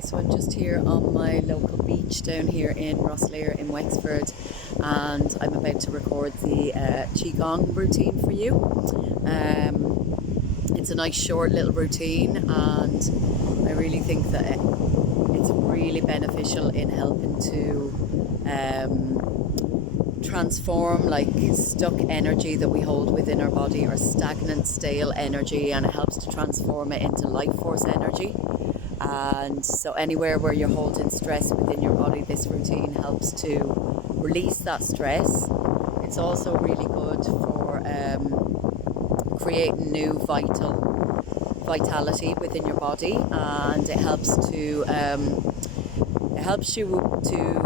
Okay, so I'm just here on my local beach down here in Rosslare in Wexford, and I'm about to record the Qigong routine for you. It's a nice short little routine, and I really think that it's really beneficial in helping to transform like stuck energy that we hold within our body, or stagnant, stale energy, and it helps to transform it into life force energy. And so anywhere where you're holding stress within your body, this routine helps to release that stress. It's also really good for creating new vitality within your body, and it helps you to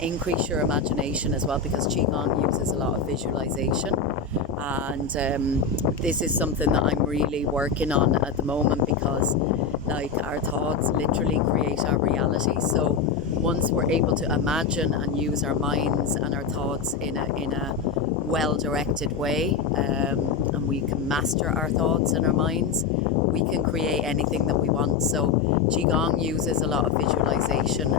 increase your imagination as well, because Qigong uses a lot of visualization. And this is something that I'm really working on at the moment, because like our thoughts literally create our reality. So once we're able to imagine and use our minds and our thoughts in a well-directed way, and we can master our thoughts and our minds, we can create anything that we want. So Qigong uses a lot of visualization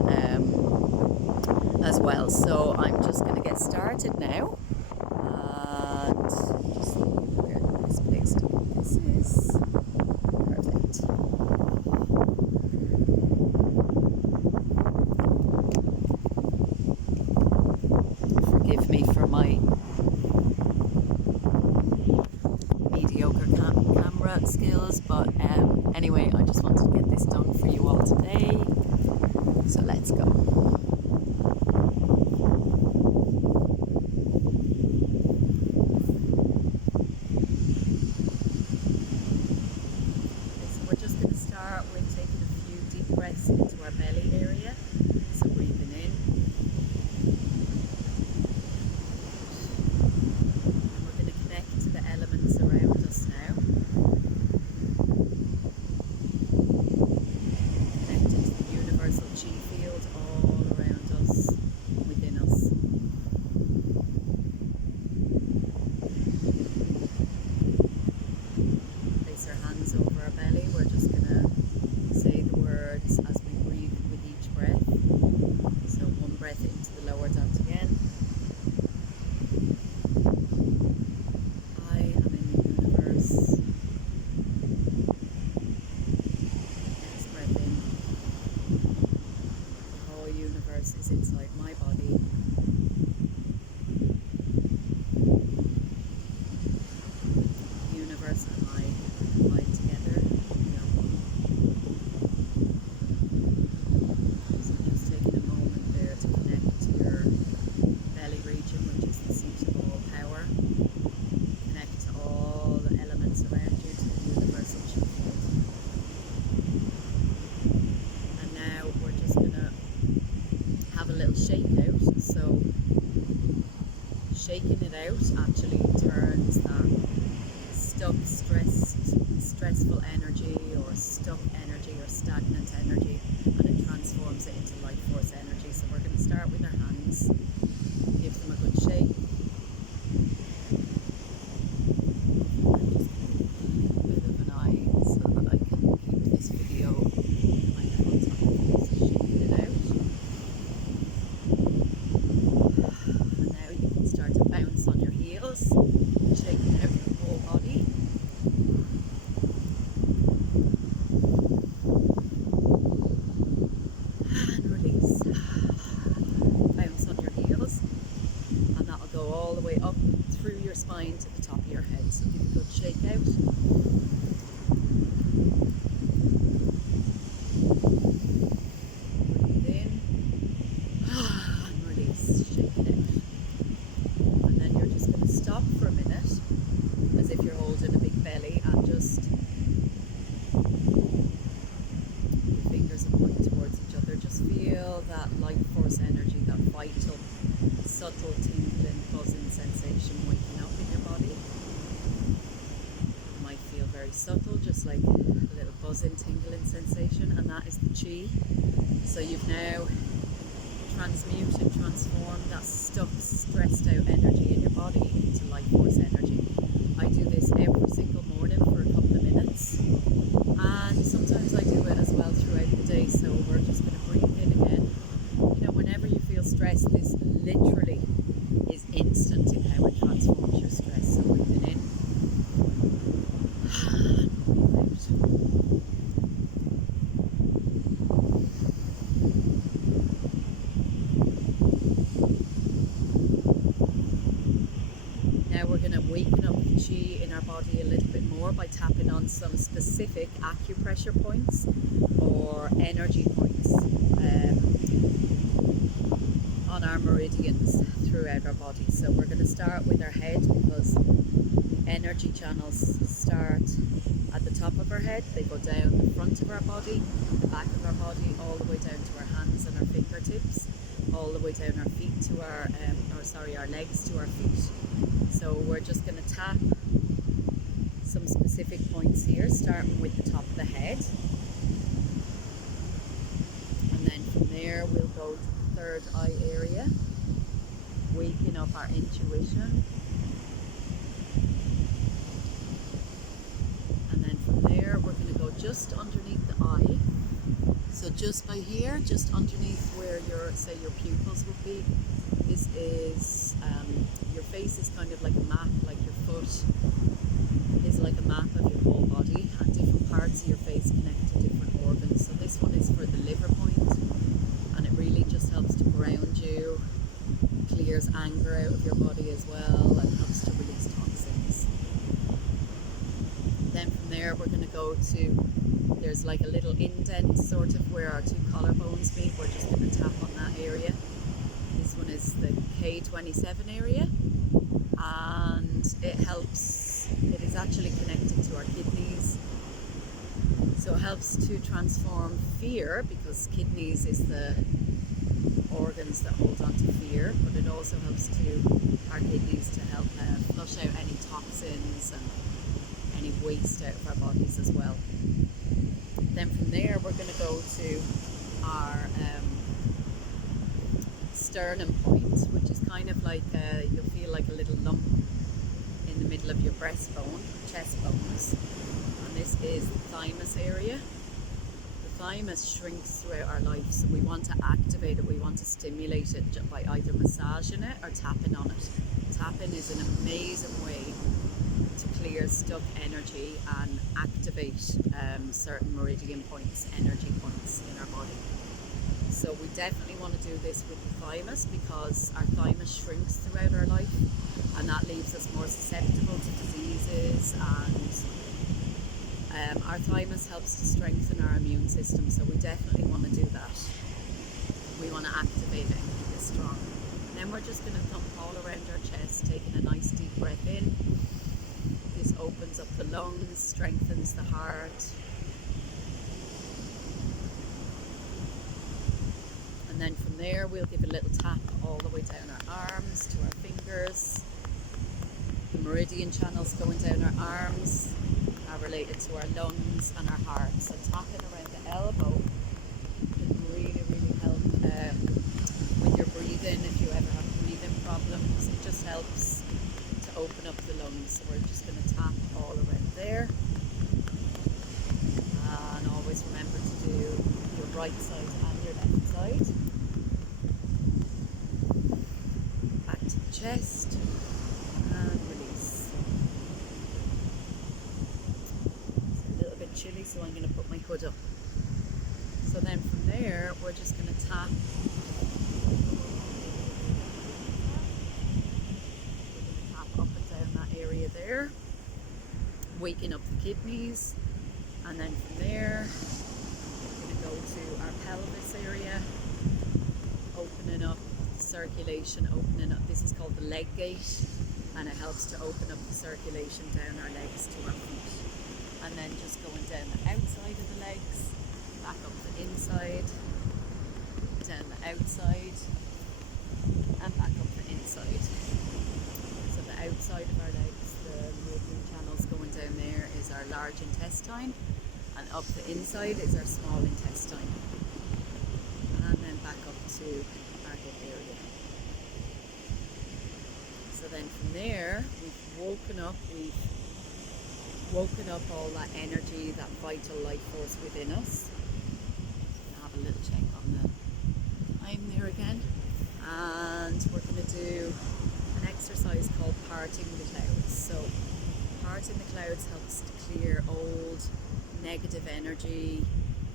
as well. So I'm just going to get started now. And just where this place this is. Perfect. Forgive me for my mediocre camera skills, but anyway, I just wanted to get this done for you all today. So let's go. We're just going to start with taking a few deep breaths into our belly area. So breathing in. And we're going to connect to the elements around us now. Connecting to the universal chi field all around us, within us. Place our hands over our belly. We're just going to say the words as we breathe with each breath. So one breath into the lower dantian. I am in the universe. Next breath in. The whole universe is inside my body. The universe and I combine together. So just taking a moment there to connect to your belly region, which is the seat of all power. Connect to all the elements around you, to the universal chi field. And now we're just going to have a little shake out. So shaking it out actually turns that stuck stressful energy, or stuck energy, or stagnant energy, and it transforms it into life force energy. So we're going to start with our hands, give them a good shake. I'm just going to keep a bit of an eye so that I can keep this video kind of on time. So shaking it out. And now you can start to bounce on your heels, shaking out your whole body. And release. Bounce on your heels, and that'll go all the way up through your spine to the top of your head. So give a good shake out. Breathe in and release, shake it out. And then you're just going to stop for a minute, as if you're holding a big belly, and just your fingers are pointing towards each other. Just feel that life force energy, that vital, subtle, tingling, buzzing sensation waking up in your body. It might feel very subtle, just like a little buzzing, tingling sensation, and that is the chi. So you've now transmuted, transformed that stuck, stressed out energy in your body into life force energy. I do this every single morning for a couple of minutes, and sometimes I do it as well throughout the day. So we're just going to breathe in again. You know, whenever you feel stressed, this literally is instant in how it transforms your stress. So breathing in and breathe out. Now we're going to waken up the chi in our body a little bit more by tapping on some specific acupressure points or energy points on our meridians throughout our body. So we're going to start with our head, because energy channels start at the top of our head. They go down the front of our body, the back of our body, all the way down to our hands and our fingertips, all the way down our feet to our legs to our feet. So we're just going to tap some specific points here, starting with the top of the head. And then from there we'll go to the third eye area, waking up our intuition. And then from there we're going to go just underneath the eye. So just by here, just underneath where your pupils would be. This is, your face is kind of like a map, like your foot is like a map of your whole body, and different parts of your face connect to different organs. So this one is for the liver point, and it really just helps to ground you, clears anger out of your body as well, and helps to release toxins. Then from there we're going to go to, there's like a little indent sort of where our two collarbones meet. We're just going to tap on that area. This one is the K27 area, and it is actually connected to our kidneys. So it helps to transform fear, because kidneys is the organs that hold on to fear, but it also helps our kidneys to help flush out any toxins and any waste out of our bodies as well. Then from there we're going to go to our sternum point, which is kind of like you'll feel like a little lump in the middle of your breastbone, chest bones, and this is the thymus area. The thymus shrinks throughout our life, so we want to activate it, we want to stimulate it by either massaging it or tapping on it. Tapping is an amazing way to clear stuck energy and activate certain meridian points, energy points in our body. So we definitely want to do this with the thymus, because our thymus shrinks throughout our life, and that leaves us more susceptible to diseases, and our thymus helps to strengthen our immune system, so we definitely want to do that. We want to activate it and keep it strong. And then we're just going to thump all around our chest, taking a nice deep breath in. This opens up the lungs, strengthens the heart. And then from there we'll give a little tap all the way down our arms to our fingers. The meridian channels going down our arms are related to our lungs and our heart. So tapping around the elbow can really, really help with your breathing. If you ever have breathing problems, it just helps to open up the lungs. So we're just going to tap all around there. And always remember to do your right side and your left side. Back to the chest and release. It's a little bit chilly, so I'm going to put my hood up. So then from there we're just going to tap. Tap up and down that area there, waking up the kidneys. And then from there we're going to go to our pelvis area, opening up the circulation, opening up, this is called the leg gate, and it helps to open up the circulation down our legs to our feet. And then just going down the outside of the legs, back up the inside, down the outside, and back up the inside. So the outside of our legs, the meridian channels going down there is our large intestine, and up the inside is our small intestine. And then back up to our hip area. So then from there, we've woken up all that energy, that vital life force within us. Have a little art in the clouds helps to clear old negative energy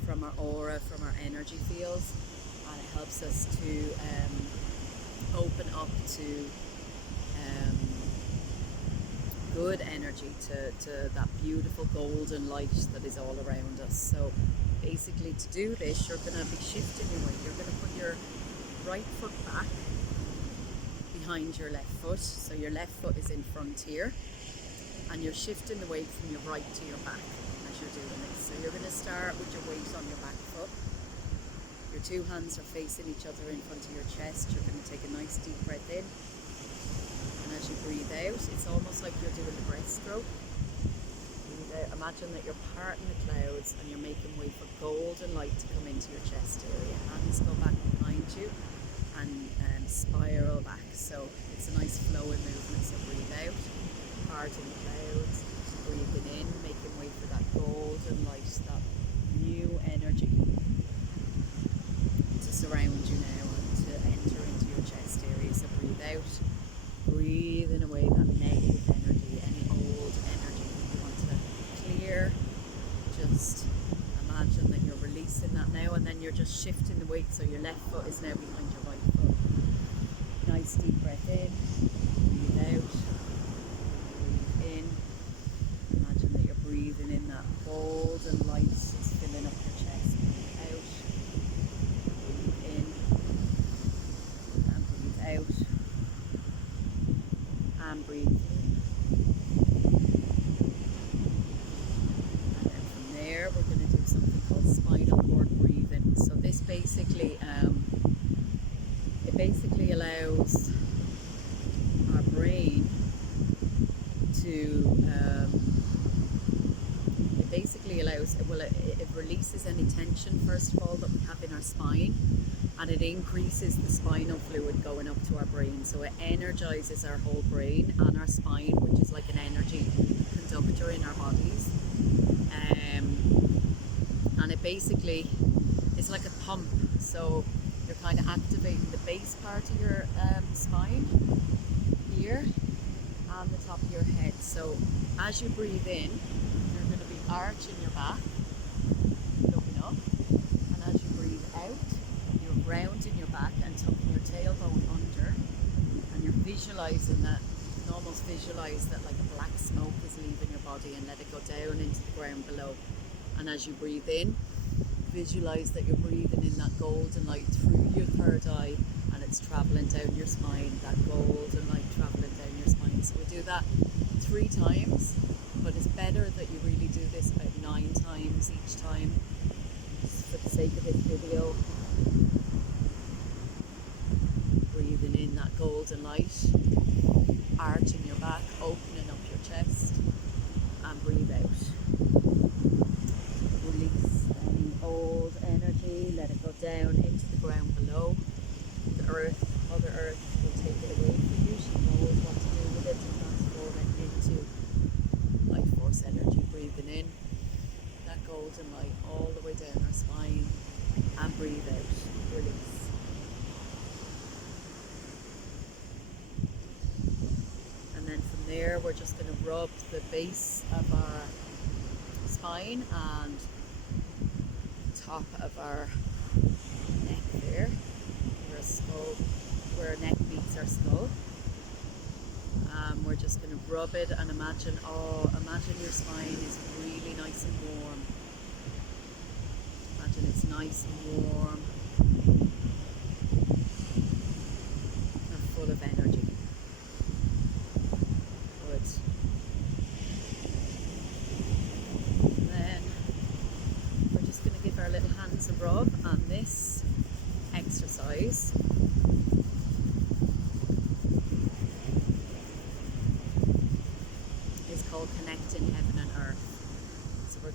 from our aura, from our energy fields, and it helps us to open up to good energy, to that beautiful golden light that is all around us. So basically, to do this, you're going to be shifting your weight. You're going to put your right foot back behind your left foot. So your left foot is in front here, and you're shifting the weight from your right to your back as you're doing it. So you're going to start with your weight on your back foot. Your two hands are facing each other in front of your chest. You're going to take a nice deep breath in. And as you breathe out, it's almost like you're doing a breaststroke. Breathe out. Imagine that you're parting the clouds and you're making way for golden light to come into your chest area. Hands go back behind you and spiral back. So it's a nice flowing movement. So breathe out, parting the clouds, breathing in, making way for that golden light, that new energy to surround you now and to enter into your chest area. So breathe out. Breathing away that negative energy, any old energy that you want to clear. Just imagine that you're releasing that now, and then you're just shifting the weight, so your left foot is now behind your right foot. Nice deep breath in, breathe out, breathe in. Imagine that you're breathing in that golden light that's filling up your chest. Breathe out, breathe in, and breathe out. And breathe in. And then from there, we're going to do something called spinal cord breathing. So this basically, it basically allows our brain to, it releases any tension, first of all, that we have in our spine. And it increases the spinal fluid going up to our brain. So it energizes our whole brain and our spine, which is like an energy conductor in our bodies. And it basically is like a pump. So you're kind of activating the base part of your spine here and the top of your head. So as you breathe in, you're going to be arching your back, looking up. And as you breathe out, grounding your back and tucking your tailbone under, and you're visualizing that. You can almost visualize that like a black smoke is leaving your body, and let it go down into the ground below. And as you breathe in, visualize that you're breathing in that golden light through your third eye, and it's traveling down your spine, that golden light traveling down your spine. So we do that 3 times, but it's better that you really do this about 9 times each time, just for the sake of this video. Breathing in that golden light, arching your back, opening up your chest, and breathe out. Release any old energy, let it go down into the ground below. The earth, Mother Earth, will take it away from you. She knows what to do with it to transform it into life force energy. Breathing in that golden light all the way down our spine, and breathe out. Release. There, we're just going to rub the base of our spine and top of our neck there, where our neck meets our skull. We're just going to rub it and imagine your spine is really nice and warm. Imagine it's nice and warm and full of energy. Our little hands a rub, and this exercise is called Connecting Heaven and Earth. So we're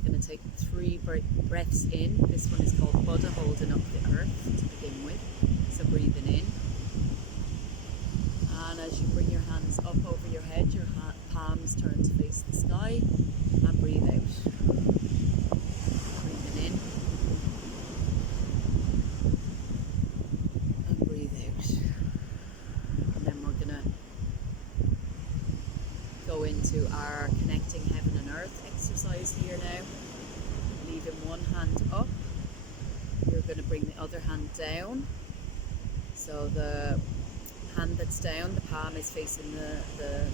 going to take 3 breaths in. This one is called Buddha holding up the earth to begin with. So breathing in, and as you bring your hands up over your head, your palms turn to face the sky, and breathe out. into our connecting heaven and earth exercise here now. Leaving one hand up, you're going to bring the other hand down. So the hand that's down, the palm is facing the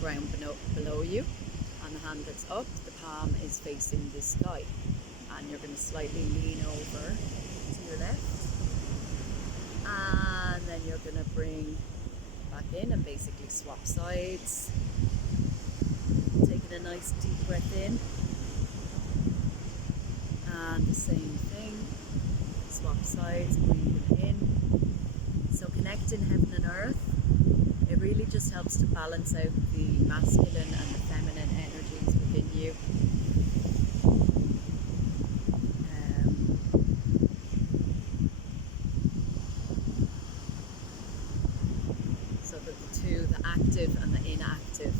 ground below you, and the hand that's up, the palm is facing the sky. And you're going to slightly lean over to your left, and then you're going to bring back in and basically swap sides. Taking a nice deep breath in, and the same thing, swap sides, breathing in. So connecting heaven and earth, it really just helps to balance out the masculine and the feminine energies within you. So that the two, the active and the inactive,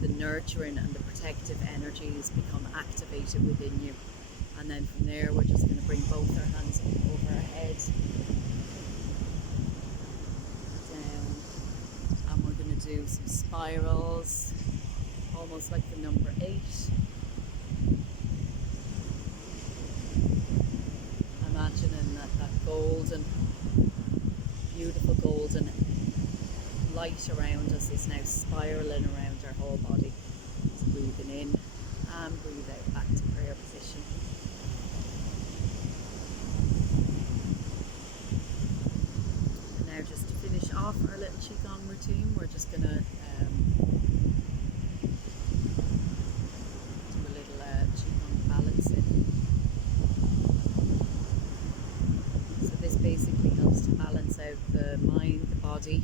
the nurturing and the protective energies become activated within you. And then from there, we're just going to bring both our hands up over our head, down, and we're going to do some spirals, almost like the number 8. Imagining that golden, beautiful golden light around us is now spiraling around our whole body. So breathing in and breathe out back to prayer position. And now just to finish off our little Qigong routine, we're just going to do a little Qigong balancing. So this basically helps to balance out the mind, the body,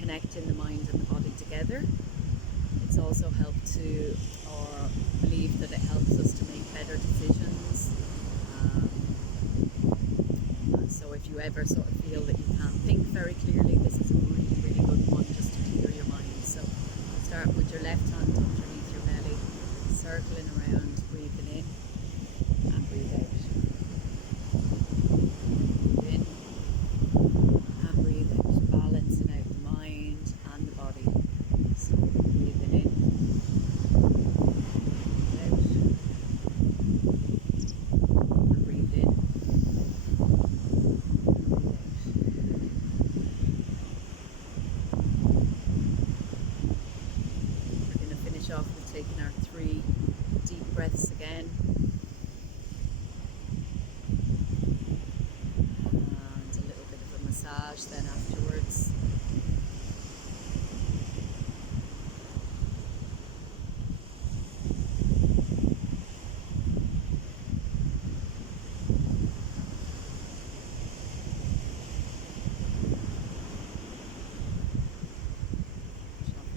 connecting the mind and the body together. It's also helped to, or believe that it helps us to make better decisions. And so if you ever sort of feel that you can't think very clearly, this is a really, really good one just to clear your mind. So start with your left hand underneath your belly, circling around, breathing in and breathe out. Off with taking our 3 deep breaths again, and a little bit of a massage then afterwards.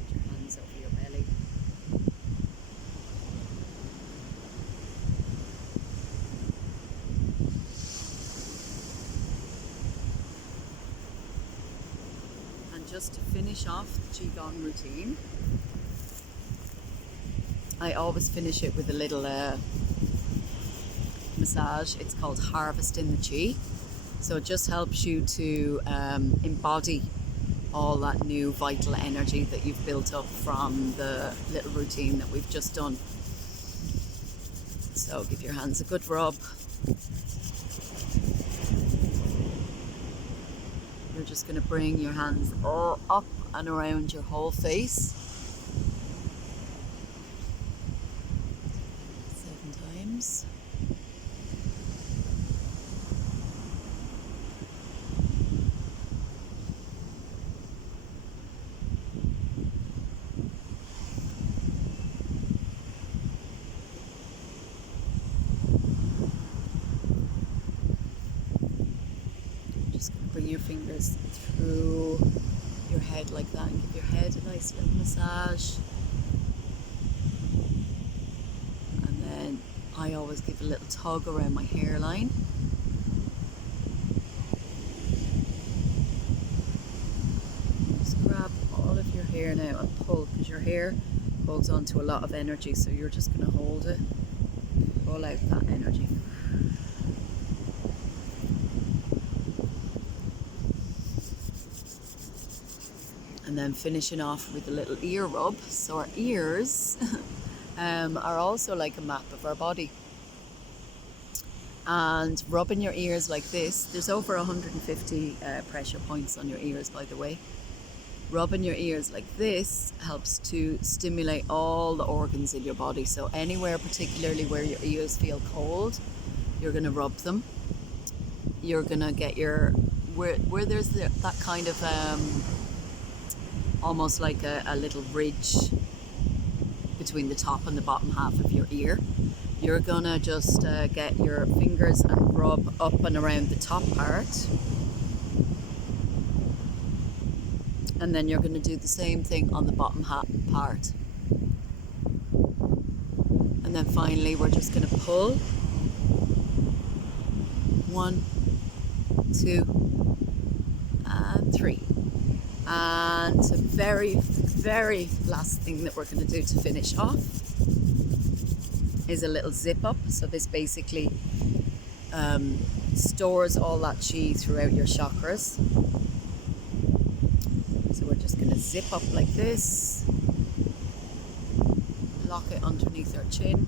Put your hands over your belly. Just to finish off the Qigong routine, I always finish it with a little massage. It's called Harvesting the Qi. So it just helps you to embody all that new vital energy that you've built up from the little routine that we've just done. So give your hands a good rub. You're just going to bring your hands all up and around your whole face. 7 times. Bring your fingers through your head like that and give your head a nice little massage. And then I always give a little tug around my hairline. Just grab all of your hair now and pull, because your hair holds on to a lot of energy, so you're just going to hold it, pull out that energy. And then finishing off with a little ear rub. So our ears are also like a map of our body. And rubbing your ears like this, there's over 150 pressure points on your ears, by the way. Rubbing your ears like this helps to stimulate all the organs in your body. So anywhere, particularly where your ears feel cold, you're going to rub them. You're going to get your, where there's that kind of almost like a little ridge between the top and the bottom half of your ear. You're gonna just get your fingers and rub up and around the top part, and then you're gonna do the same thing on the bottom part. And then finally we're just gonna pull. 1, 2, and 3. And the very last thing that we're going to do to finish off is a little zip up. So this basically stores all that chi throughout your chakras. So we're just going to zip up like this, lock it underneath our chin,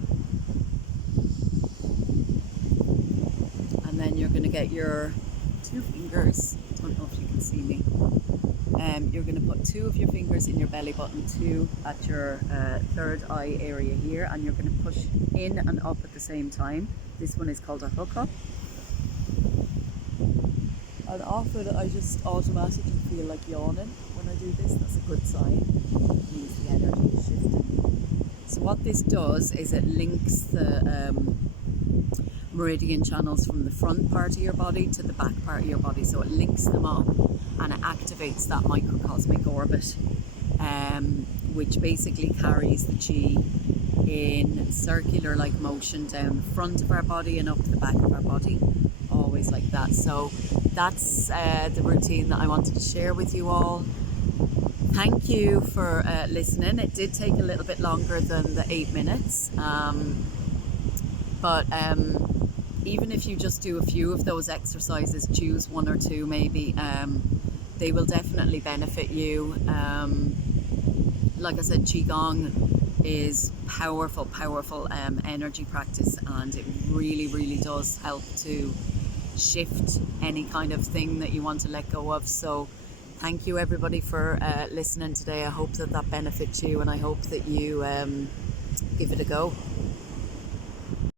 and then you're going to get your 2 fingers. I don't know if you can see me. You're going to put 2 of your fingers in your belly button, 2 at your third eye area here, and you're going to push in and up at the same time. This one is called a hook up. And often I just automatically feel like yawning when I do this. That's a good sign. It means the energy is shifting. So what this does is it links the meridian channels from the front part of your body to the back part of your body. So it links them up and it activates that microcosmic orbit, which basically carries the chi in circular like motion down the front of our body and up the back of our body, always like that. So that's the routine that I wanted to share with you all. Thank you for listening. It did take a little bit longer than the 8 minutes, but even if you just do a few of those exercises, choose 1 or 2 maybe, they will definitely benefit you. Like I said, Qigong is powerful energy practice, and it really does help to shift any kind of thing that you want to let go of. So thank you everybody for listening today. I hope that benefits you, and I hope that you give it a go.